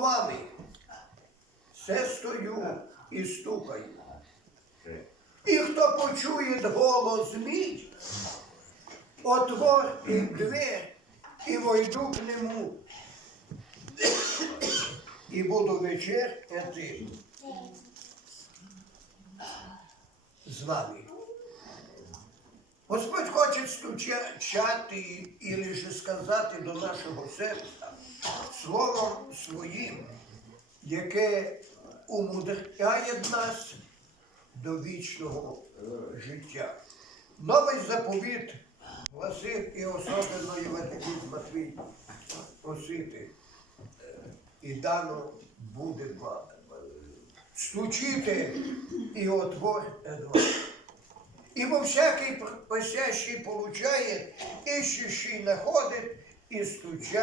словами. Все стою і стукаю. І хто почує голос мій, отвор і двері, і войду к нему. І буду вечеряти з вами. Господь хоче стучати і лише сказати до нашого серця словом своїм, яке умудряє нас до вічного життя. Новий заповіт гласив і особливо Євангеліст Матвій просити. е, І дано буде вам. Стучите і отворите двері. І всякий просящий получає, ищущий находит, і стучать.